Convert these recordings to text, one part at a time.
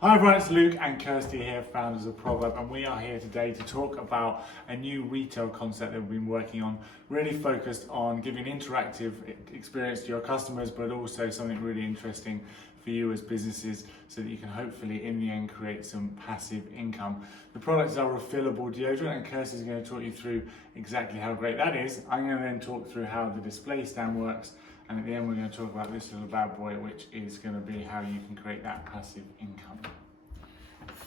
Hi everyone, it's Luke and Kirsty here, founders of Proverb, and we are here today to talk about a new retail concept that we've been working on, really focused on giving interactive experience to your customers, but also something really interesting for you as businesses so that you can hopefully in the end create some passive income. The product is our refillable deodorant, and Kirsty's going to talk you through exactly how great that is. I'm going to then talk through how the display stand works, and at the end we're going to talk about this little bad boy, which is going to be how you can create that passive income.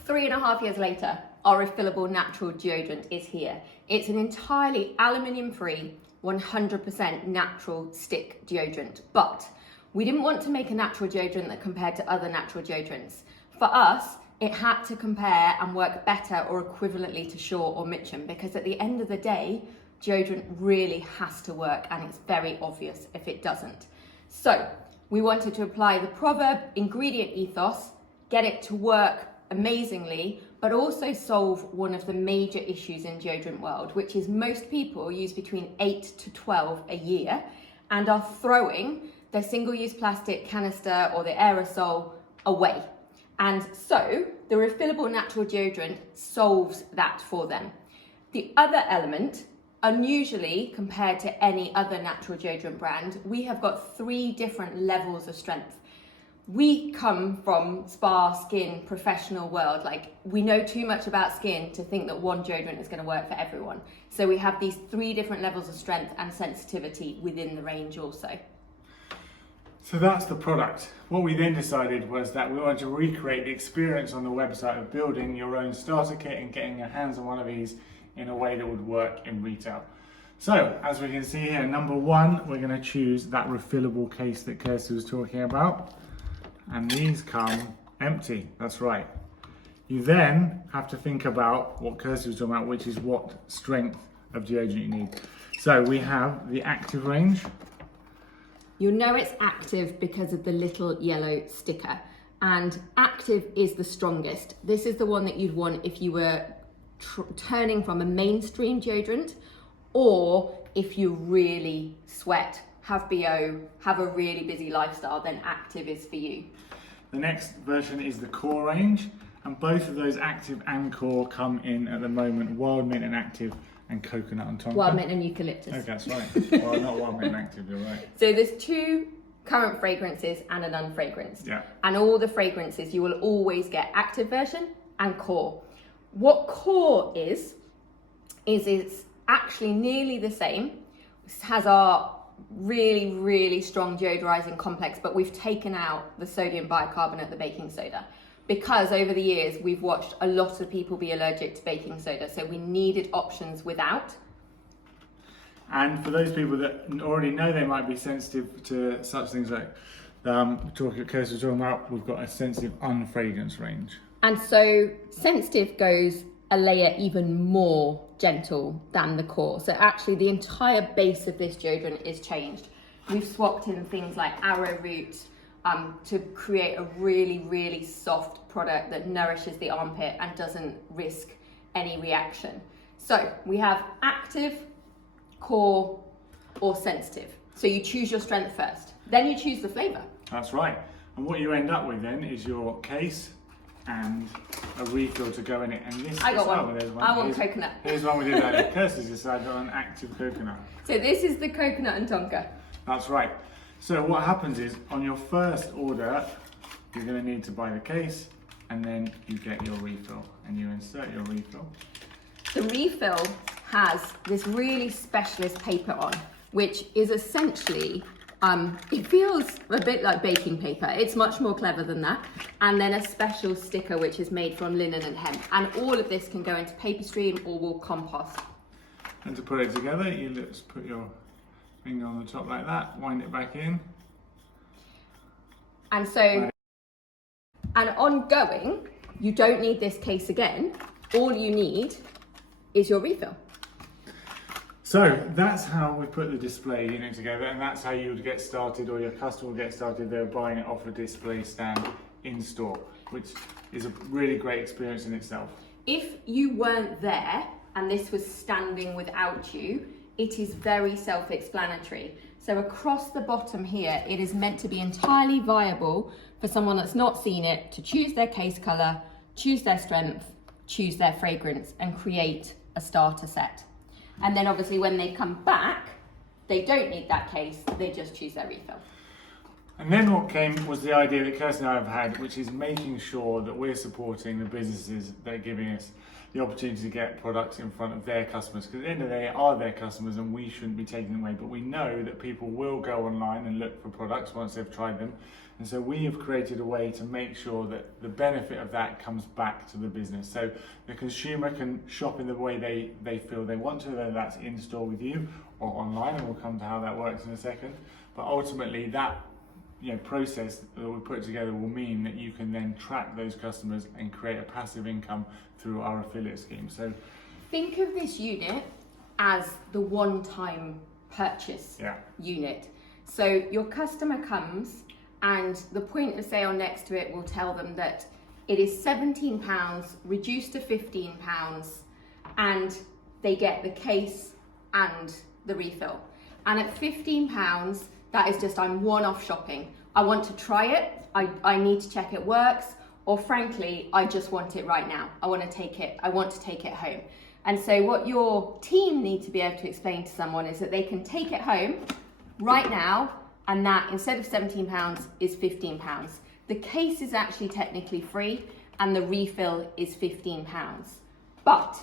3.5 years later, our refillable natural deodorant is here. It's an entirely aluminium-free, 100% natural stick deodorant, but we didn't want to make a natural deodorant that compared to other natural deodorants. For us, it had to compare and work better or equivalently to Shaw or Mitchum, because at the end of the day, deodorant really has to work, and it's very obvious if it doesn't. So we wanted to apply the Proverb ingredient ethos, get it to work amazingly, but also solve one of the major issues in deodorant world, which is most people use between 8 to 12 a year and are throwing their single-use plastic canister or the aerosol away. And so the refillable natural deodorant solves that for them. The other element, unusually compared to any other natural deodorant brand, we have got 3 different levels of strength. We come from spa, skin, professional world. Like, we know too much about skin to think that one deodorant is going to work for everyone. So we have these 3 different levels of strength and sensitivity within the range also. So that's the product. What we then decided was that we wanted to recreate the experience on the website of building your own starter kit and getting your hands on one of these in a way that would work in retail. So, as we can see here, number 1, we're going to choose that refillable case that Kirsty was talking about. And these come empty, that's right. You then have to think about what Kirsty was talking about, which is what strength of deodorant you need. So we have the active range. You'll know it's active because of the little yellow sticker, and active is the strongest. This is the one that you'd want if you were turning from a mainstream deodorant, or if you really sweat, have BO, have a really busy lifestyle, then active is for you. The next version is the core range, and both of those active and core come in at the moment, wild mint and active, and coconut and tonka. Wild mint and eucalyptus. Okay, that's right. Well, not wild mint and active, you're right. So there's 2 current fragrances and an unfragranced. Yeah. And all the fragrances, you will always get active version and core. What core is it's actually nearly the same. It has our really, really strong deodorizing complex, but we've taken out the sodium bicarbonate, the baking soda, because over the years we've watched a lot of people be allergic to baking soda, so we needed options without. And for those people that already know they might be sensitive to such things like Kirsty was talking about, we've got a sensitive unfragranced range. And so sensitive goes a layer even more gentle than the core. So actually the entire base of this deodorant is changed. We've swapped in things like arrowroot to create a really, really soft product that nourishes the armpit and doesn't risk any reaction. So we have active, core, or sensitive. So you choose your strength first, then you choose the flavor. That's right. And what you end up with then is your case and a refill to go in it. And this I got well, one. there's I want coconut. Here's one we did earlier. Kirsty's decided on an active coconut. So this is the coconut and tonka. That's right. So what happens is, on your first order, you're going to need to buy the case, and then you get your refill, and you insert your refill. The refill has this really specialist paper on, which is essentially, it feels a bit like baking paper. It's much more clever than that. And then a special sticker, which is made from linen and hemp. And all of this can go into paper stream or will compost. And to put it together, you just put your finger on the top like that, wind it back in. And so, and ongoing, you don't need this case again. All you need is your refill. So that's how we put the display unit together, and that's how you would get started, or your customer will get started. They're buying it off a display stand in store, which is a really great experience in itself. If you weren't there and this was standing without you, it is very self-explanatory. So across the bottom here, it is meant to be entirely viable for someone that's not seen it to choose their case color, choose their strength, choose their fragrance, and create a starter set. And then obviously when they come back, they don't need that case, they just choose their refill. And then what came was the idea that Kirsty and I have had, which is making sure that we're supporting the businesses that are giving us the opportunity to get products in front of their customers, because at the end of the day, they are their customers and we shouldn't be taking them away. But we know that people will go online and look for products once they've tried them. And so we have created a way to make sure that the benefit of that comes back to the business. So the consumer can shop in the way they feel they want to, whether that's in store with you or online, and we'll come to how that works in a second. But ultimately that process that we put together will mean that you can then track those customers and create a passive income through our affiliate scheme. So think of this unit as the one-time purchase unit. So your customer comes and the point of sale next to it will tell them that it is £17 reduced to £15 and they get the case and the refill. And at £15, that is just, I'm one-off shopping. I want to try it, I need to check it works, or frankly, I just want it right now. I want to take it home. And so what your team need to be able to explain to someone is that they can take it home right now, and that instead of £17 is £15. The case is actually technically free and the refill is £15. But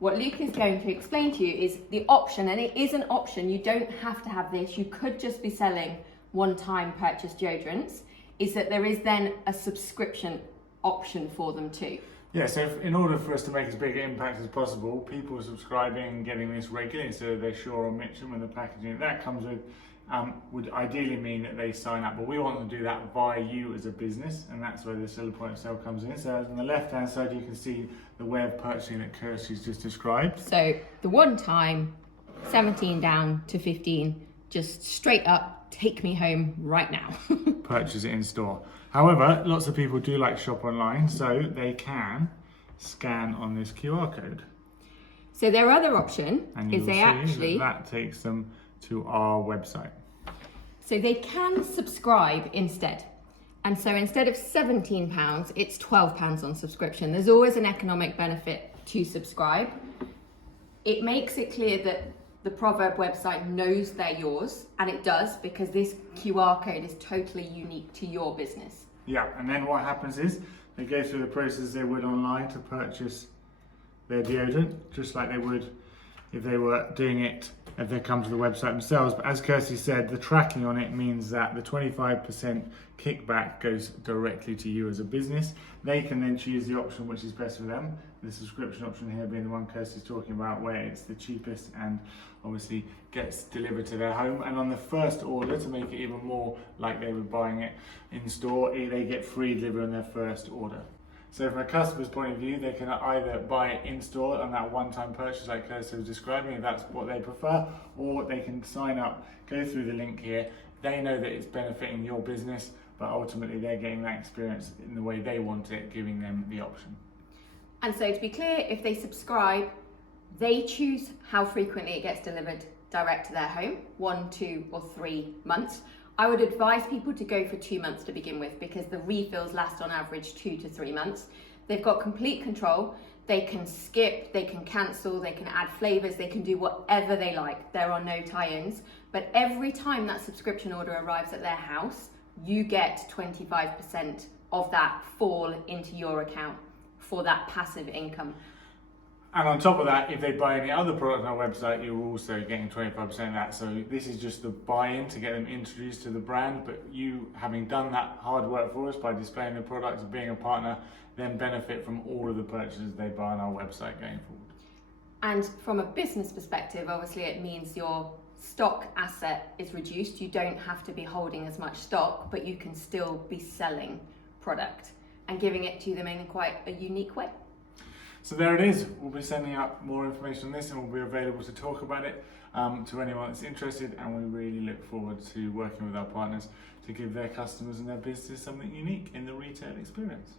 what Luke is going to explain to you is the option, and it is an option, you don't have to have this, you could just be selling one-time purchase deodorants, is that there is then a subscription option for them too. Yeah, so in order for us to make as big an impact as possible, people subscribing and getting this regularly, so they're sure on Mitchum when the packaging that comes with, would ideally mean that they sign up, but we want to do that via you as a business, and that's where the silver point of sale comes in. So on the left hand side you can see the way of purchasing that Kirsty's just described. So the one time, 17 down to 15, just straight up, take me home right now. Purchase it in store. However, lots of people do like to shop online, so they can scan on this QR code. So their other option and is they actually... that takes them to our website. So they can subscribe instead. And so instead of £17, it's £12 on subscription. There's always an economic benefit to subscribe. It makes it clear that the Proverb website knows they're yours, and it does, because this QR code is totally unique to your business. Yeah, and then what happens is they go through the process they would online to purchase their deodorant, just like they would if they were doing it if they come to the website themselves. But as Kirsty said, the tracking on it means that the 25% kickback goes directly to you as a business. They can then choose the option which is best for them. The subscription option here being the one Kirsty's talking about, where it's the cheapest and obviously gets delivered to their home. And on the first order, to make it even more like they were buying it in store, they get free delivery on their first order. So from a customer's point of view, they can either buy it in store on that one-time purchase like Kirsty was describing, if that's what they prefer, or they can sign up, go through the link here. They know that it's benefiting your business, but ultimately they're getting that experience in the way they want it, giving them the option. And so to be clear, if they subscribe, they choose how frequently it gets delivered direct to their home, 1, 2 or 3 months. I would advise people to go for 2 months to begin with, because the refills last on average 2 to 3 months. They've got complete control. They can skip, they can cancel, they can add flavors, they can do whatever they like. There are no tie-ins, but every time that subscription order arrives at their house, you get 25% of that fall into your account for that passive income. And on top of that, if they buy any other product on our website, you're also getting 25% of that. So this is just the buy-in to get them introduced to the brand, but you, having done that hard work for us by displaying the products and being a partner, then benefit from all of the purchases they buy on our website going forward. And from a business perspective, obviously it means your stock asset is reduced. You don't have to be holding as much stock, but you can still be selling product and giving it to them in quite a unique way. So there it is. We'll be sending out more information on this, and we'll be available to talk about it to anyone that's interested, and we really look forward to working with our partners to give their customers and their business something unique in the retail experience.